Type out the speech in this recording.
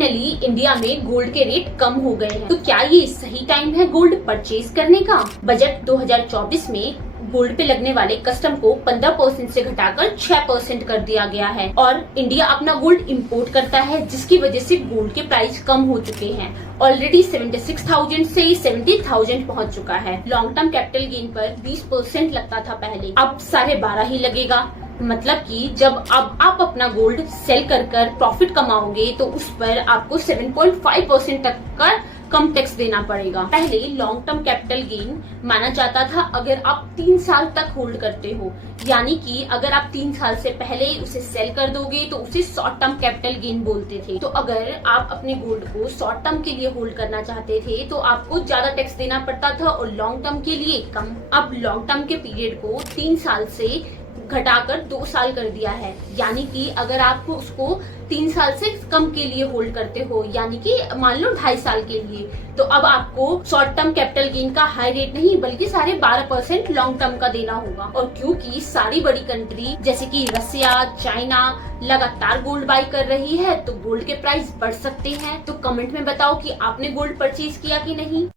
Finally India में gold के rate कम हो गए हैं। तो क्या ये सही टाइम है गोल्ड परचेज करने का? बजट 2024 में गोल्ड पे लगने वाले कस्टम को 15% से घटाकर 6% कर दिया गया है और इंडिया अपना गोल्ड इंपोर्ट करता है, जिसकी वजह से गोल्ड के प्राइस कम हो चुके हैं। ऑलरेडी 76,000 से 70,000 पहुंच चुका है। लॉन्ग टर्म कैपिटल गेन पर 20% लगता था पहले, अब 12.5 ही लगेगा। मतलब कि जब अब आप अपना गोल्ड सेल कर प्रॉफिट कमाओगे तो उस पर आपको 7.5% तक का कम टैक्स देना पड़ेगा। पहले लॉन्ग टर्म कैपिटल गेन माना जाता था अगर आप 3 साल तक होल्ड करते हो, यानी कि अगर आप 3 साल से पहले उसे सेल कर दोगे तो उसे शॉर्ट टर्म कैपिटल गेन बोलते थे। तो अगर आप अपने गोल्ड को शॉर्ट टर्म के लिए होल्ड करना चाहते थे तो आपको ज्यादा टैक्स देना पड़ता था और लॉन्ग टर्म के लिए कम। अब लॉन्ग टर्म के पीरियड को 3 साल से घटाकर 2 साल कर दिया है, यानी कि अगर आप उसको 3 साल से कम के लिए होल्ड करते हो, यानी कि मान लो 2.5 साल के लिए, तो अब आपको शॉर्ट टर्म कैपिटल गेन का हाई रेट नहीं बल्कि 12.5% लॉन्ग टर्म का देना होगा। और क्योंकि सारी बड़ी कंट्री जैसे कि रसिया, चाइना लगातार गोल्ड बाई कर रही है तो गोल्ड के प्राइस बढ़ सकते हैं। तो कमेंट में बताओ कि आपने गोल्ड परचेज किया कि नहीं।